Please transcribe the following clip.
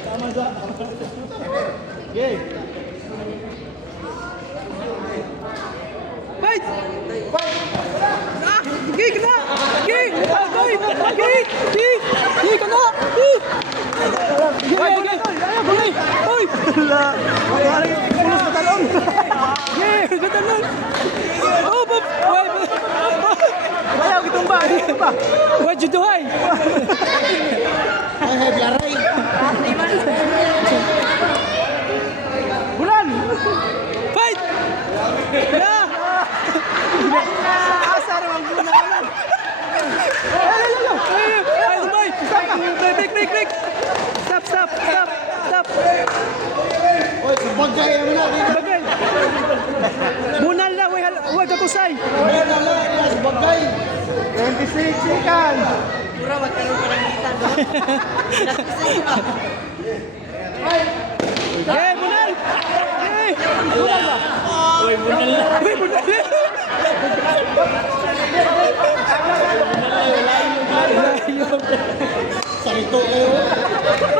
Tama sa. Okay. Fight! Ah! Gi, kena! Gi! Agoy! Gi! Gi! Gi, kena! Gi! Gi, gi! Gi! Hoy! La. Parang pulos na talon. Gi! Gatalon! Oh, bab! Wai! Ayaw gitumba, gitumba. Wai, juduhay! Ay, hay biaray. Bulan. Fight! Ya! Asar ang bulan. Ay, lumay! Break! Stop! Oy, sabagay mo na. Bagay! Bunal na! Wai, kakusay! Oy, nala, sabagay. 26 seconds. Pura magkaroon ka ng kita doon. Nakasay ka. Eh, bunal! Eh! Bunal ba? Uy, bunal na! Uy, bunal na! Sarito kayo.